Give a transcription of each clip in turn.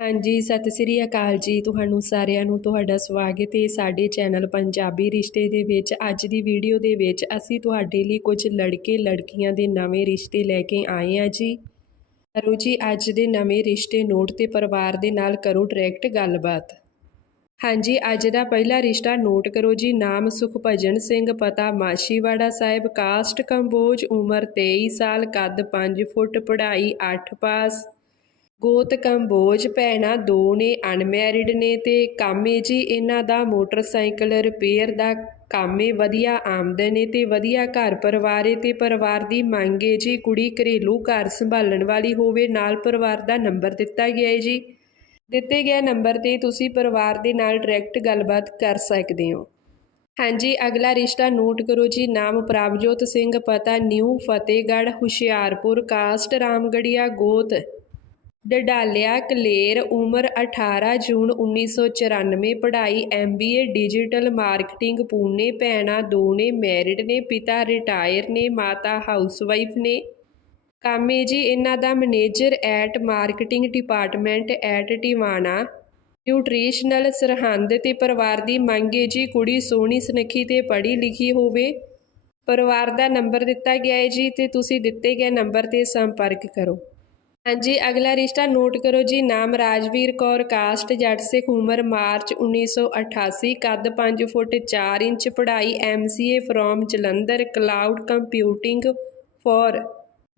ਹਾਂਜੀ, ਸਤਿ ਸ੍ਰੀ ਅਕਾਲ ਜੀ ਤੁਹਾਨੂੰ ਸਾਰਿਆਂ ਨੂੰ, ਤੁਹਾਡਾ ਸਵਾਗਤ ਹੈ ਸਾਡੇ ਚੈਨਲ ਪੰਜਾਬੀ ਰਿਸ਼ਤੇ ਦੇ ਵਿੱਚ। ਅੱਜ ਦੀ ਵੀਡੀਓ ਦੇ ਵਿੱਚ ਅਸੀਂ ਤੁਹਾਡੇ ਲਈ ਕੁਝ ਲੜਕੇ ਲੜਕੀਆਂ ਦੇ ਨਵੇਂ ਰਿਸ਼ਤੇ ਲੈ ਕੇ ਆਏ ਹਾਂ ਜੀ। ਕਰੋ ਜੀ, ਅੱਜ ਦੇ ਨਵੇਂ ਰਿਸ਼ਤੇ ਨੋਟ ਤੇ ਪਰਿਵਾਰ ਦੇ ਨਾਲ ਕਰੋ ਡਾਇਰੈਕਟ ਗੱਲਬਾਤ। ਹਾਂਜੀ, ਅੱਜ ਦਾ ਪਹਿਲਾ ਰਿਸ਼ਤਾ ਨੋਟ ਕਰੋ ਜੀ। ਨਾਮ ਸੁਖਭਜਨ ਸਿੰਘ, ਪਤਾ ਮਾਸ਼ੀਵਾੜਾ ਸਾਹਿਬ, ਕਾਸਟ ਕੰਬੋਜ, ਉਮਰ 23 ਸਾਲ, ਕੱਦ 5 ਫੁੱਟ, ਪੜ੍ਹਾਈ 8 ਪਾਸ। ਗੋਤ ਕੰਬੋਜ ਭੈਣਾਂ ਦੋ ਨੇ ਅਨਮੈਰਿਡ ਨੇ ਤੇ ਕਾਮੇ ਜੀ, ਇਹਨਾਂ ਦਾ ਮੋਟਰਸਾਈਕਲ ਰਿਪੇਅਰ ਦਾ ਕਾਮੇ ਵਧੀਆ ਆਮਦਨ ਏ ਤੇ ਵਧੀਆ ਘਰ ਪਰਿਵਾਰ ਏ ਤੇ ਪਰਿਵਾਰ ਦੀ ਮੰਗ ਏ ਜੀ, ਕੁੜੀ ਘਰੇਲੂ ਘਰ ਸੰਭਾਲਣ ਵਾਲੀ ਹੋਵੇ, ਨਾਲ ਪਰਿਵਾਰ ਦਾ ਨੰਬਰ ਦਿੱਤਾ ਗਿਆ ਏ ਜੀ। ਦਿੱਤੇ ਗਏ ਨੰਬਰ ਤੇ ਤੁਸੀਂ ਪਰਿਵਾਰ ਦੇ ਨਾਲ ਡਾਇਰੈਕਟ ਗੱਲਬਾਤ ਕਰ ਸਕਦੇ ਹੋ। ਹਾਂਜੀ, ਅਗਲਾ ਰਿਸ਼ਤਾ ਨੋਟ ਕਰੋ ਜੀ, ਨਾਮ ਪ੍ਰਭਜੋਤ ਸਿੰਘ, ਪਤਾ ਨਿਊ, ਫਤਿਹਗੜ੍ਹ, ਹੁਸ਼ਿਆਰਪੁਰ, ਕਾਸਟ ਰਾਮਗੜੀਆ ਗੋਤ। ਡਡਾਲਿਆ ਕਲੇਰ, ਉਮਰ 18 ਜੂਨ 1994 ਪੜ੍ਹਾਈ M B A, digital marketing, Pune ਭੈਣਾਂ ਦੋ ਨੇ ਮੈਰਿਡ ਨੇ, ਪਿਤਾ ਰਿਟਾਇਰ ਨੇ, ਮਾਤਾ ਹਾਊਸਵਾਈਫ ਨੇ। ਕਾਮੇ ਜੀ, ਇਹਨਾਂ ਦਾ manager at marketing department, at Tiwana. Nutritional Sirhind ਤੇ ਪਰਿਵਾਰ ਦੀ ਮੰਗੇ ਜੀ, ਕੁੜੀ ਸੋਹਣੀ, ਸੁਨੱਖੀ ਤੇ ਪੜ੍ਹੀ ਲਿਖੀ ਹੋਵੇ। ਪਰਿਵਾਰ ਦਾ ਨੰਬਰ ਦਿੱਤਾ ਗਿਆ ਹੈ ਜੀ ਤੇ ਤੁਸੀਂ ਦਿੱਤੇ ਗਏ ਨੰਬਰ ਤੇ ਸੰਪਰਕ ਕਰੋ। ਹਾਂਜੀ, ਅਗਲਾ ਰਿਸ਼ਤਾ ਨੋਟ ਕਰੋ ਜੀ। ਨਾਮ ਰਾਜਵੀਰ ਕੌਰ, ਕਾਸਟ ਜੱਟ ਸਿੱਖ, ਉਮਰ ਮਾਰਚ 1988 ਕੱਦ 5 ਫੁੱਟ 4 ਇੰਚ, ਪੜ੍ਹਾਈ MCA from Jalandhar cloud computing for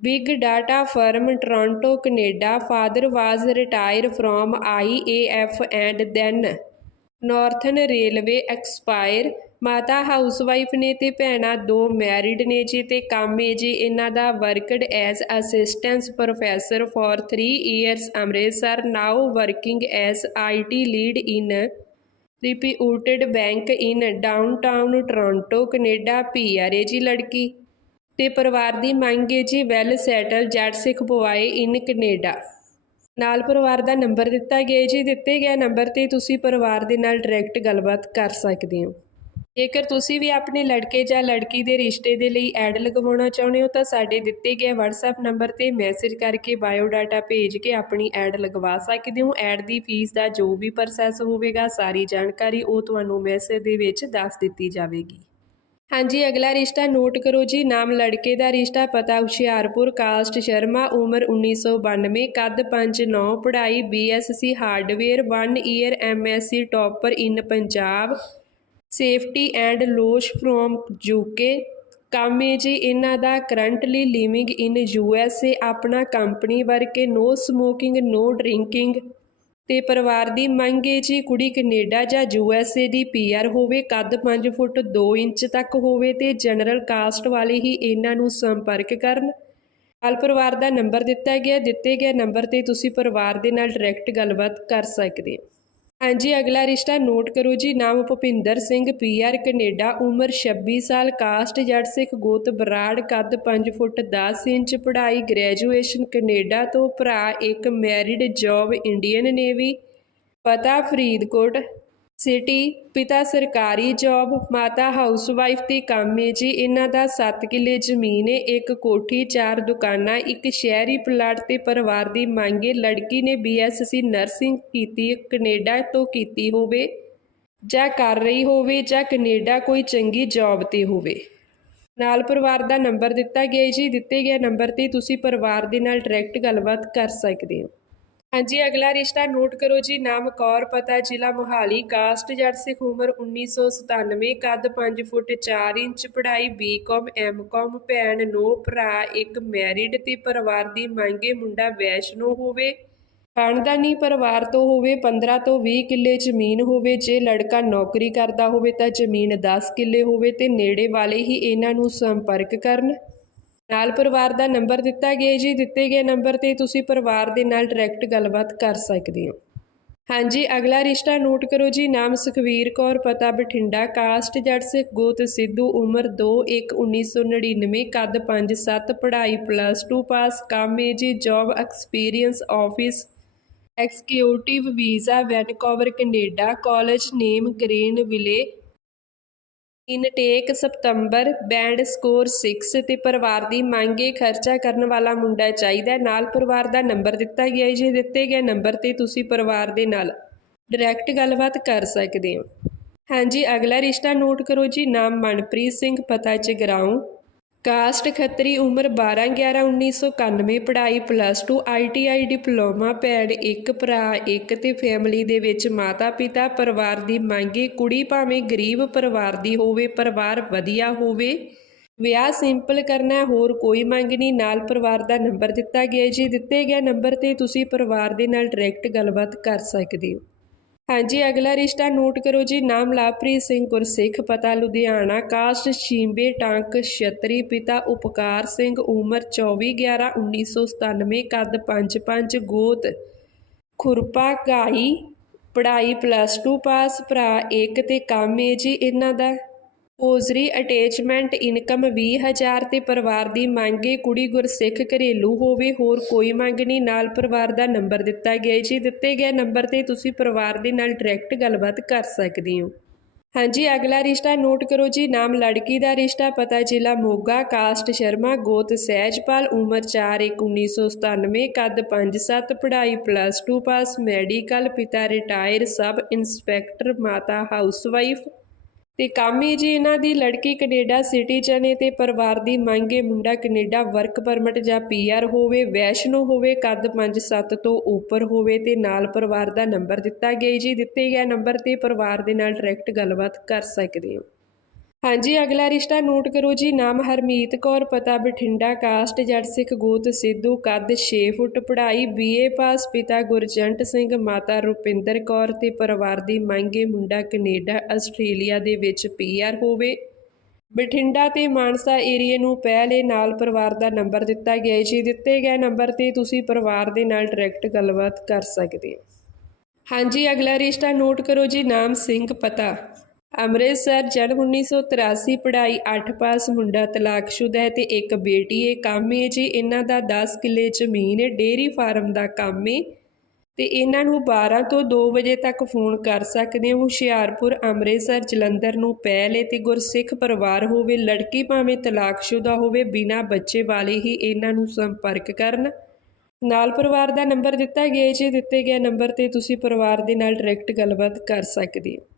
big data firm, Toronto, Canada. Father was retire from IAF and then. Northern railway expire. ਮਾਤਾ ਹਾਊਸਵਾਈਫ ਨੇ ਤੇ ਭੈਣਾਂ ਦੋ ਮੈਰਿਡ ਨੇ ਜੀ ਤੇ ਕਾਮੇ ਜੀ। ਇਹਨਾਂ ਦਾ worked as assistance professor for 3 years Amritsar, now working as IT lead in reputed bank in downtown Toronto, Canada. PR ਏ ਜੀ ਲੜਕੀ ਤੇ ਪਰਿਵਾਰ ਦੀ ਮੰਗ ਹੈ ਜੀ ਵੈਲ ਸੈਟਲ ਜੱਟ ਸਿੱਖ ਬੁਆਏ ਇਨ ਕੈਨੇਡਾ। ਨਾਲ ਪਰਿਵਾਰ ਦਾ ਨੰਬਰ ਦਿੱਤਾ ਗਿਆ ਜੀ। ਦਿੱਤੇ ਗਏ ਨੰਬਰ ਤੇ ਤੁਸੀਂ ਪਰਿਵਾਰ ਦੇ ਨਾਲ ਡਾਇਰੈਕਟ ਗੱਲਬਾਤ ਕਰ ਸਕਦੇ ਹੋ। ਜੇਕਰ ਤੁਸੀਂ ਵੀ ਆਪਣੇ ਲੜਕੇ ਜਾਂ ਲੜਕੀ ਦੇ ਰਿਸ਼ਤੇ ਦੇ ਲਈ ਐਡ ਲਗਵਾਉਣਾ ਚਾਹੁੰਦੇ ਹੋ, ਤਾਂ ਸਾਡੇ ਦਿੱਤੇ ਗਏ WhatsApp ਨੰਬਰ ਤੇ ਮੈਸੇਜ ਕਰਕੇ ਬਾਇਓਡਾਟਾ ਭੇਜ ਕੇ ਆਪਣੀ ਐਡ ਲਗਵਾ ਸਕਦੇ ਹੋ। ਐਡ ਦੀ ਫੀਸ ਦਾ ਜੋ ਵੀ ਪ੍ਰੋਸੈਸ ਹੋਵੇਗਾ, ਸਾਰੀ ਜਾਣਕਾਰੀ ਉਹ ਤੁਹਾਨੂੰ ਮੈਸੇਜ ਦੇ ਵਿੱਚ ਦੱਸ ਦਿੱਤੀ ਜਾਵੇਗੀ। ਹਾਂਜੀ, ਅਗਲਾ ਰਿਸ਼ਤਾ ਨੋਟ ਕਰੋ ਜੀ। ਨਾਮ ਲੜਕੇ ਦਾ ਰਿਸ਼ਤਾ, ਪਤਾ ਹੁਸ਼ਿਆਰਪੁਰ, ਕਾਸਟ ਸ਼ਰਮਾ, ਉਮਰ 1992 ਕੱਦ 5'9 ਪੜ੍ਹਾਈ BSc hardware 1 year MSc topper in Punjab safety and loss from UK. ਕੰਮ ਕਾਮੇ ਜੀ, ਇਹਨਾਂ ਦਾ currently living in U S A ਆਪਣਾ ਕੰਪਨੀ ਵਰਕੇ ਨੋ ਸਮੋਕਿੰਗ, ਨੋ ਡਰਿੰਕਿੰਗ। ਤੇ ਪਰਿਵਾਰ ਦੀ ਮੰਗ ਹੈ ਜੀ, ਕੁੜੀ ਕੈਨੇਡਾ ਜਾਂ ਯੂ ਐੱਸ ਏ ਦੀ ਪੀ ਆਰ ਹੋਵੇ, ਕੱਦ 5 ਫੁੱਟ 2 ਇੰਚ ਤੱਕ ਹੋਵੇ ਤੇ ਜਨਰਲ ਕਾਸਟ ਵਾਲੇ ਹੀ ਇਹਨਾਂ ਨੂੰ ਸੰਪਰਕ ਕਰਨ। ਨਾਲ ਪਰਿਵਾਰ ਦਾ ਨੰਬਰ ਦਿੱਤਾ ਗਿਆ, ਦਿੱਤੇ ਗਏ ਨੰਬਰ ਤੇ ਤੁਸੀਂ ਪਰਿਵਾਰ ਦੇ ਨਾਲ ਡਾਇਰੈਕਟ ਗੱਲਬਾਤ ਕਰ ਸਕਦੇ ਹੋ। ਹਾਂਜੀ, ਅਗਲਾ ਰਿਸ਼ਤਾ ਨੋਟ ਕਰੋ ਜੀ। ਨਾਮ ਭੁਪਿੰਦਰ ਸਿੰਘ ਪੀਆਰ ਕੈਨੇਡਾ, ਉਮਰ 26 ਸਾਲ, ਕਾਸਟ ਜੱਟ ਸਿੱਖ ਗੋਤ, ਬਰਾੜ ਕੱਦ 5 ਫੁੱਟ 10 ਇੰਚ, ਪੜ੍ਹਾਈ ਗ੍ਰੈਜੂਏਸ਼ਨ ਕੈਨੇਡਾ ਤੋਂ, ਭਰਾ ਇੱਕ ਮੈਰਿਡ ਜੌਬ ਇੰਡੀਅਨ ਨੇਵੀ, ਪਤਾ ਫਰੀਦਕੋਟ। ਸਿਟੀ, ਪਿਤਾ ਸਰਕਾਰੀ ਜੌਬ, ਮਾਤਾ ਹਾਊਸਵਾਈਫ ਤੇ ਕਾਮੇ ਜੀ। ਇਹਨਾਂ ਦਾ 7 ਕਿੱਲੇ ਜ਼ਮੀਨ ਹੈ, ਇੱਕ ਕੋਠੀ, ਚਾਰ ਦੁਕਾਨਾਂ, ਇੱਕ ਸ਼ਹਿਰੀ ਪਲਾਟ ਤੇ ਪਰਿਵਾਰ ਦੀ ਮੰਗ ਮੰਗੇ ਲੜਕੀ ਨੇ ਬੀਐਸਸੀ ਨਰਸਿੰਗ ਕੀਤੀ, ਕੈਨੇਡਾ ਤੋਂ ਕੀਤੀ ਹੋਵੇ ਜਾਂ ਕਰ ਰਹੀ ਹੋਵੇ ਜਾਂ ਕੈਨੇਡਾ ਕੋਈ ਚੰਗੀ ਜੌਬ ਤੇ ਹੋਵੇ। ਨਾਲ ਪਰਿਵਾਰ ਦਾ ਨੰਬਰ ਦਿੱਤਾ ਗਿਆ ਜੀ। ਦਿੱਤੇ ਗਏ ਨੰਬਰ ਤੇ ਤੁਸੀਂ ਪਰਿਵਾਰ ਦੇ ਨਾਲ ਡਾਇਰੈਕਟ ਗੱਲਬਾਤ ਕਰ ਸਕਦੇ ਹੋ। ਹਾਂਜੀ, ਅਗਲਾ ਰਿਸ਼ਤਾ ਨੋਟ ਕਰੋ ਜੀ, ਨਾਮ ਕੌਰ, ਪਤਾ ਜ਼ਿਲ੍ਹਾ ਮੋਹਾਲੀ, ਕਾਸਟ ਜੱਟ ਸਿੱਖ ਉਮਰ 1997 ਕੱਦ 5 ਫੁੱਟ 4 ਇੰਚ, ਪੜ੍ਹਾਈ ਬੀਕਾਮ ਐਮਕਾਮ ਭੈਣ, ਨੋ ਭਰਾ, ਇੱਕ ਮੈਰਿਡ ਤੇ ਪਰਿਵਾਰ ਦੀ ਮੰਗੇ ਮੁੰਡਾ ਵੈਸ਼ਨੋ ਹੋਵੇ। ਖਾਨਦਾਨੀ ਪਰਿਵਾਰ ਤੋਂ ਹੋਵੇ 15 ਤੋਂ 20 ਕਿੱਲੇ ਜ਼ਮੀਨ ਹੋਵੇ, ਜੇ ਲੜਕਾ ਨੌਕਰੀ ਕਰਦਾ ਹੋਵੇ ਤਾਂ ਜ਼ਮੀਨ 10 ਕਿੱਲੇ ਹੋਵੇ ਤੇ ਨੇੜੇ ਵਾਲੇ ਹੀ ਇਹਨਾਂ ਨੂੰ ਸੰਪਰਕ ਕਰਨ। ਨਾਲ ਪਰਿਵਾਰ ਦਾ ਨੰਬਰ ਦਿੱਤਾ ਗਿਆ ਜੀ। ਦਿੱਤੇ ਗਏ ਨੰਬਰ ਤੇ ਤੁਸੀਂ ਪਰਿਵਾਰ ਦੇ ਨਾਲ ਡਾਇਰੈਕਟ ਗੱਲਬਾਤ ਕਰ ਸਕਦੇ ਹੋ। ਹਾਂਜੀ, ਅਗਲਾ ਰਿਸ਼ਤਾ ਨੋਟ ਕਰੋ ਜੀ। ਨਾਮ ਸੁਖਵੀਰ ਕੌਰ, ਪਤਾ ਬਠਿੰਡਾ, ਕਾਸਟ ਜੱਟ ਸਿੱਖ ਗੋਤ ਸਿੱਧੂ, ਉਮਰ 2 1 1999 ਕੱਦ 5 7 ਪੜ੍ਹਾਈ ਪਲੱਸ 2 ਪਾਸ ਕਾਮੇ ਜੀ job experience office executive visa Vancouver Canada college name Grenville intake ਸਤੰਬਰ ਬੈਂਡ ਸਕੋਰ 6 ਤੇ ਪਰਿਵਾਰ ਦੀ ਮੰਗੇ ਖਰਚਾ ਕਰਨ ਵਾਲਾ ਮੁੰਡਾ ਚਾਹੀਦਾ ਨਾਲ ਪਰਿਵਾਰ ਦਾ ਨੰਬਰ ਦਿੱਤਾ ਗਿਆ ਹੈ। ਜੇ ਦਿੱਤੇ ਗਏ ਨੰਬਰ ਤੇ ਤੁਸੀਂ ਪਰਿਵਾਰ ਦੇ ਨਾਲ ਡਾਇਰੈਕਟ ਗੱਲਬਾਤ ਕਰ ਸਕਦੇ ਹੋ। ਹਾਂਜੀ, ਅਗਲਾ ਰਿਸ਼ਤਾ ਨੋਟ ਕਰੋ ਜੀ। ਨਾਮ ਮਨਪ੍ਰੀਤ ਸਿੰਘ, ਪਤਾ ਜਗਰਾਉਂ ਕਾਸਟ ਖੱਤਰੀ ਉਮਰ 12 11 1991 ਪੜ੍ਹਾਈ ਪਲੱਸ 2 ਆਈਟੀਆਈ ਡਿਪਲੋਮਾ, ਭੈਣ ਇੱਕ, ਭਰਾ ਇੱਕ ਤੇ ਫੈਮਿਲੀ ਦੇ ਵਿੱਚ ਮਾਤਾ ਪਿਤਾ, ਪਰਿਵਾਰ ਦੀ ਮੰਗੇ ਕੁੜੀ ਭਾਵੇਂ ਗਰੀਬ ਪਰਿਵਾਰ ਦੀ ਹੋਵੇ, ਪਰਿਵਾਰ ਵਧੀਆ ਹੋਵੇ। ਵਿਆਹ ਸਿੰਪਲ ਕਰਨਾ, ਹੋਰ ਕੋਈ ਮੰਗ ਨਹੀਂ। ਨਾਲ ਪਰਿਵਾਰ ਦਾ ਨੰਬਰ ਦਿੱਤਾ ਗਿਆ ਹੈ ਜੀ। ਦਿੱਤੇ ਗਏ ਨੰਬਰ ਤੇ ਤੁਸੀਂ ਪਰਿਵਾਰ ਦੇ ਨਾਲ ਡਾਇਰੈਕਟ ਗੱਲਬਾਤ ਕਰ ਸਕਦੇ ਹੋ। ਹਾਂਜੀ, ਅਗਲਾ ਰਿਸ਼ਤਾ ਨੋਟ ਕਰੋ ਜੀ। ਨਾਮ ਲਾਪ੍ਰੀਤ ਸਿੰਘ ਗੁਰਸਿੱਖ, ਪਤਾ ਲੁਧਿਆਣਾ। ਕਾਸਟ, ਸ਼ੀਂਬੇ, ਟਾਂਕ, ਛਤਰੀ, ਪਿਤਾ ਉਪਕਾਰ ਸਿੰਘ, ਉਮਰ 24 11 1997 ਕੱਦ 5-5 ਗੋਤ ਖੁਰਪਾ ਘਾਈ, ਪੜ੍ਹਾਈ ਪਲੱਸ 2 ਪਾਸ ਭਰਾ ਇੱਕ ਤੇ ਕੰਮ ਏ ਜੀ ਇਹਨਾਂ ਦਾ। ਓਜ਼ਰੀ ਅਟੈਚਮੈਂਟ ਇਨਕਮ ਵੀਹ ਹਜ਼ਾਰ ਤੇ ਪਰਿਵਾਰ ਦੀ ਮੰਗ ਮੰਗੇ ਕੁੜੀ ਗੁਰਸਿੱਖ ਘਰੇਲੂ ਹੋਵੇ, ਹੋਰ ਕੋਈ ਮੰਗ ਨਹੀਂ। ਨਾਲ ਪਰਿਵਾਰ ਦਾ ਨੰਬਰ ਦਿੱਤਾ ਗਿਆ ਜੀ, ਦਿੱਤੇ ਗਏ ਨੰਬਰ ਤੇ ਤੁਸੀਂ ਪਰਿਵਾਰ ਦੇ ਨਾਲ ਡਾਇਰੈਕਟ ਗੱਲਬਾਤ ਕਰ ਸਕਦੇ ਹੋ। ਹਾਂਜੀ, ਅਗਲਾ ਰਿਸ਼ਤਾ ਨੋਟ ਕਰੋ ਜੀ। ਨਾਮ ਲੜਕੀ ਦਾ ਰਿਸ਼ਤਾ, ਪਤਾ ਜ਼ਿਲ੍ਹਾ ਮੋਗਾ, ਕਾਸਟ ਸ਼ਰਮਾ, ਗੋਤ ਸਹਿਜਪਾਲ, ਉਮਰ 4 1 1997 ਕੱਦ 5-7 ਪੜ੍ਹਾਈ ਪਲੱਸ 2 ਪਾਸ ਮੈਡੀਕਲ, ਪਿਤਾ ਰਿਟਾਇਰ, ਸਬ ਇੰਸਪੈਕਟਰ, ਮਾਤਾ ਹਾਊਸਵਾਈਫ। ਤੇ ਕੰਮ ਜੀ, ਇਹਨਾਂ ਦੀ ਲੜਕੀ ਕੈਨੇਡਾ ਸਿਟੀਜ਼ਨ ਹੈ ਤੇ ਪਰਿਵਾਰ ਦੀ ਮੰਗ ਹੈ ਮੁੰਡਾ ਕੈਨੇਡਾ ਵਰਕ ਪਰਮਿਟ ਜਾਂ ਪੀਆਰ ਹੋਵੇ, ਵੈਸ਼ਨੋ ਹੋਵੇ, ਕੱਦ 5-7 ਤੋਂ ਉੱਪਰ ਹੋਵੇ ਤੇ ਨਾਲ ਪਰਿਵਾਰ ਦਾ ਨੰਬਰ ਦਿੱਤਾ ਗਿਆ ਜੀ। ਦਿੱਤੇ ਗਏ ਨੰਬਰ ਤੇ ਪਰਿਵਾਰ ਦੇ ਨਾਲ ਡਾਇਰੈਕਟ ਗੱਲਬਾਤ ਕਰ ਸਕਦੇ ਹੋ। ਹਾਂਜੀ, ਅਗਲਾ ਰਿਸ਼ਤਾ ਨੋਟ ਕਰੋ ਜੀ। ਨਾਮ ਹਰਮੀਤ ਕੌਰ, ਪਤਾ ਬਠਿੰਡਾ, ਕਾਸਟ ਜੱਟ ਸਿੱਖ ਗੋਤ ਸਿੱਧੂ, ਕੱਦ 6 ਫੁੱਟ ਪੜ੍ਹਾਈ ਬੀਏ ਪਾਸ ਪਿਤਾ ਗੁਰਜੰਟ ਸਿੰਘ, ਮਾਤਾ ਰੁਪਿੰਦਰ ਕੌਰ ਤੇ ਪਰਿਵਾਰ ਦੀ ਮੰਗੇ ਮੁੰਡਾ ਕੈਨੇਡਾ, ਆਸਟ੍ਰੇਲੀਆ ਦੇ ਵਿੱਚ ਪੀਆਰ ਹੋਵੇ। ਬਠਿੰਡਾ ਤੇ ਮਾਨਸਾ ਏਰੀਏ ਨੂੰ ਪਹਿਲੇ ਨਾਲ ਪਰਿਵਾਰ ਦਾ ਨੰਬਰ ਦਿੱਤਾ ਗਿਆ ਹੈ ਜੀ। ਦਿੱਤੇ ਗਏ ਨੰਬਰ ਤੇ ਤੁਸੀਂ ਪਰਿਵਾਰ ਦੇ ਨਾਲ ਡਾਇਰੈਕਟ ਗੱਲਬਾਤ ਕਰ ਸਕਦੇ ਹੋ। ਹਾਂਜੀ, ਅਗਲਾ ਰਿਸ਼ਤਾ ਨੋਟ ਕਰੋ ਜੀ। ਨਾਮ ਸਿੰਘ ਪਤਾ। ਅੰਮ੍ਰਿਤਸਰ ਜਨਮ 1983 ਪੜ੍ਹਾਈ 8 ਪਾਸ ਮੁੰਡਾ ਤਲਾਕਸ਼ੁਦਾ ਹੈ ਤੇ ਇੱਕ ਬੇਟੀ ਹੈ। ਕੰਮ ਹੈ ਜੀ ਇਹਨਾਂ ਦਾ 10 ਕਿੱਲੇ ਜ਼ਮੀਨ ਹੈ, ਡੇਅਰੀ ਫਾਰਮ ਦਾ ਕੰਮ ਹੈ। ਤੇ ਇਹਨਾਂ ਨੂੰ 12 ਤੋਂ 2 ਵਜੇ ਤੱਕ ਫੋਨ ਕਰ ਸਕਦੇ ਹੋ। ਹੁਸ਼ਿਆਰਪੁਰ, ਅੰਮ੍ਰਿਤਸਰ, ਜਲੰਧਰ ਨੂੰ ਪਹਿਲੇ ਤੇ ਗੁਰਸਿੱਖ ਪਰਿਵਾਰ ਹੋਵੇ, ਲੜਕੀ ਭਾਵੇਂ ਤਲਾਕਸ਼ੁਦਾ ਹੋਵੇ, ਬਿਨਾਂ ਬੱਚੇ ਵਾਲੇ ਹੀ ਇਹਨਾਂ ਨੂੰ ਸੰਪਰਕ ਕਰਨ। ਨਾਲ ਪਰਿਵਾਰ ਦਾ ਨੰਬਰ ਦਿੱਤਾ ਗਿਆ ਹੈ ਜੀ। ਦਿੱਤੇ ਗਏ ਨੰਬਰ ਤੇ ਤੁਸੀਂ ਪਰਿਵਾਰ ਦੇ ਨਾਲ ਡਾਇਰੈਕਟ ਗੱਲਬਾਤ ਕਰ ਸਕਦੇ ਹੋ।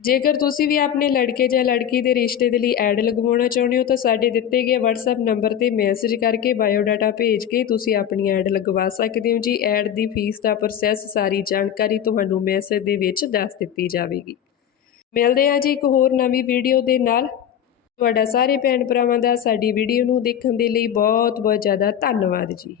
ਜੇਕਰ ਤੁਸੀਂ ਵੀ ਆਪਣੇ ਲੜਕੇ ਜਾਂ ਲੜਕੀ ਦੇ ਰਿਸ਼ਤੇ ਦੇ ਲਈ ਐਡ ਲਗਵਾਉਣਾ ਚਾਹੁੰਦੇ ਹੋ ਤਾਂ ਸਾਡੇ ਦਿੱਤੇ ਗਏ WhatsApp ਨੰਬਰ ਤੇ ਮੈਸੇਜ ਕਰਕੇ ਬਾਇਓਡਾਟਾ ਭੇਜ ਕੇ ਤੁਸੀਂ ਆਪਣੀ ਐਡ ਲਗਵਾ ਸਕਦੇ ਹੋ ਜੀ। ਐਡ ਦੀ ਫੀਸ ਦਾ ਪ੍ਰੋਸੈਸ ਸਾਰੀ ਜਾਣਕਾਰੀ ਤੁਹਾਨੂੰ ਮੈਸੇਜ ਦੇ ਵਿੱਚ ਦੱਸ ਦਿੱਤੀ ਜਾਵੇਗੀ। ਮਿਲਦੇ ਹਾਂ ਜੀ ਇੱਕ ਹੋਰ ਨਵੀਂ ਵੀਡੀਓ ਦੇ ਨਾਲ। ਤੁਹਾਡਾ ਸਾਰੇ ਭੈਣ ਭਰਾਵਾਂ ਦਾ ਸਾਡੀ ਵੀਡੀਓ ਨੂੰ ਦੇਖਣ ਦੇ ਲਈ ਬਹੁਤ ਬਹੁਤ ਜ਼ਿਆਦਾ ਧੰਨਵਾਦ ਜੀ।